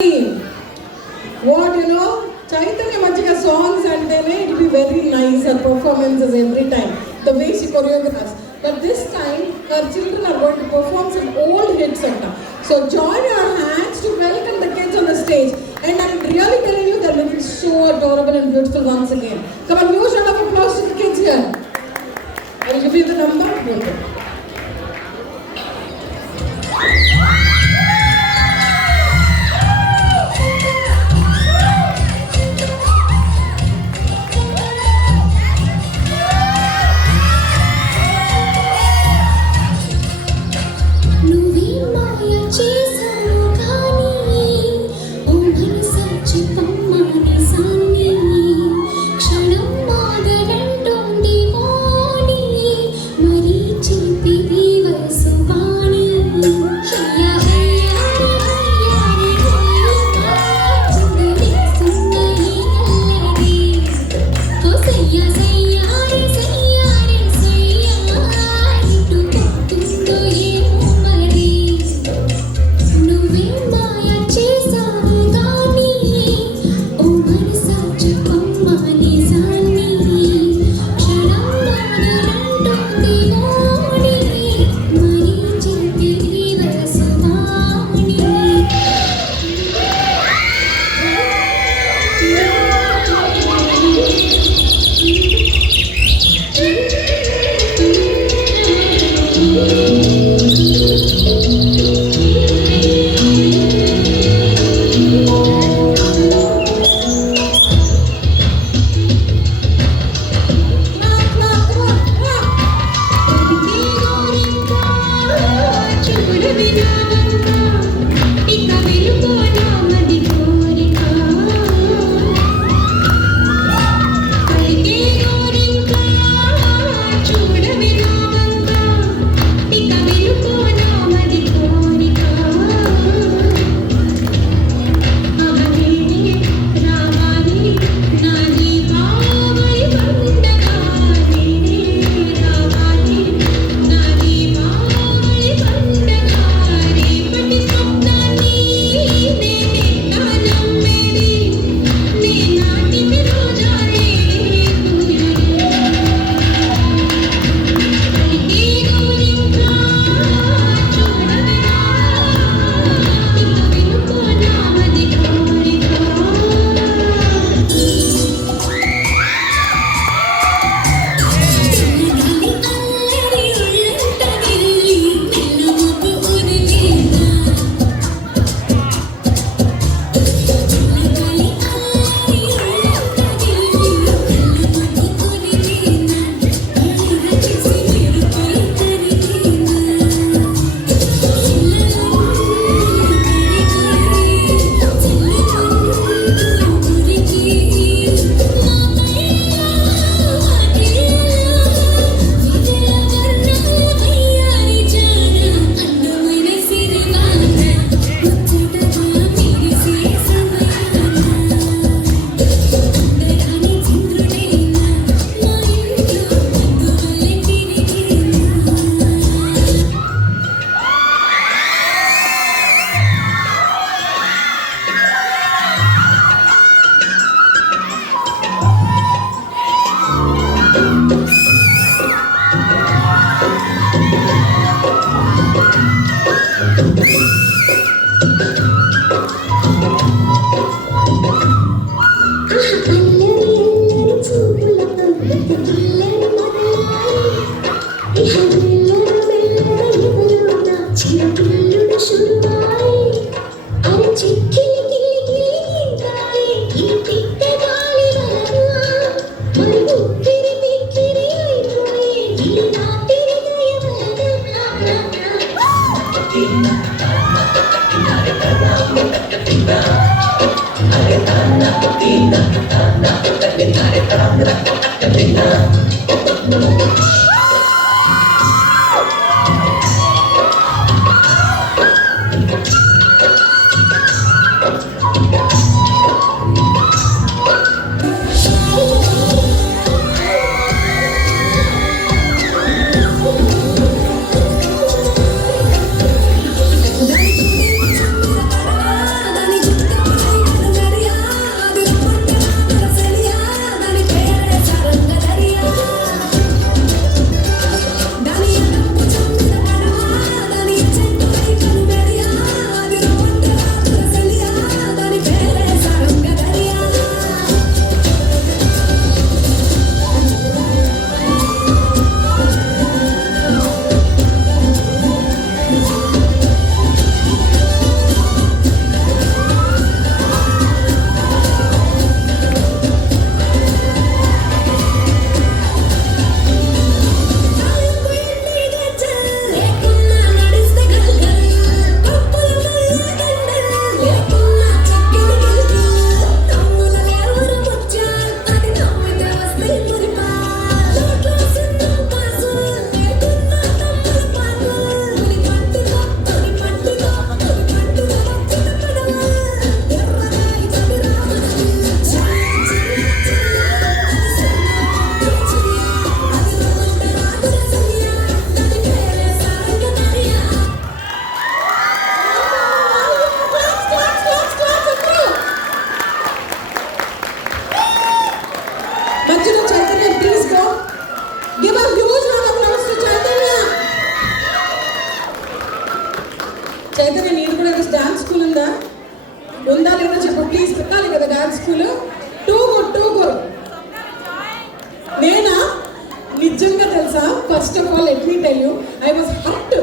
What Chaitanya Manchika songs and then it will be very nice. Her performances every time, the way she choreographs. But this time, her children are going to perform some old hits. So join your hands to welcome the kids on the stage. And I'm really telling you, they're looking so adorable and beautiful once again. Come on, huge round of applause to the kids here. I will give you the number. ఉందా లేదా చెప్పు please. పెట్టాలి కదా dance school. Too good. నేనా నిజంగా తెలుసా, first of all let me tell you, I was hurt.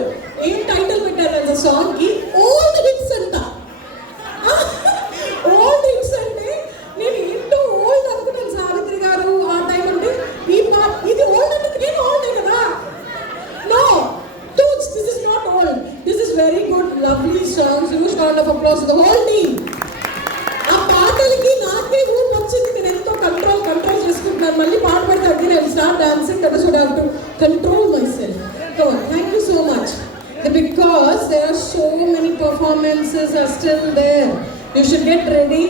ఏం title పెట్టారు తెలుసా సాంగ్ కి? ఓల్డ్ హిట్స్ అంట. ఓల్డ్ హిట్స్ అంటే నేను ఏంటో ఓల్డ్ అనుకున్నాను. సావిత్రి గారు ఆ టైం అంటే ఇది ఓల్డ్ అంటే నేను ఓల్డే కదా. No dudes, this is not old. This is very good, lovely songs. Huge round of applause to the whole team. ఆ పాటలకి నాకే ఊపు వచ్చింది. నేను ఎంతో కంట్రోల్ చేసుకుంటున్నాను. మళ్ళీ పాట పెడితే అగ్గి నేను start dancing. That is what I have to control my self. So thank you so much. Because there are so many performances are still there. You should get ready.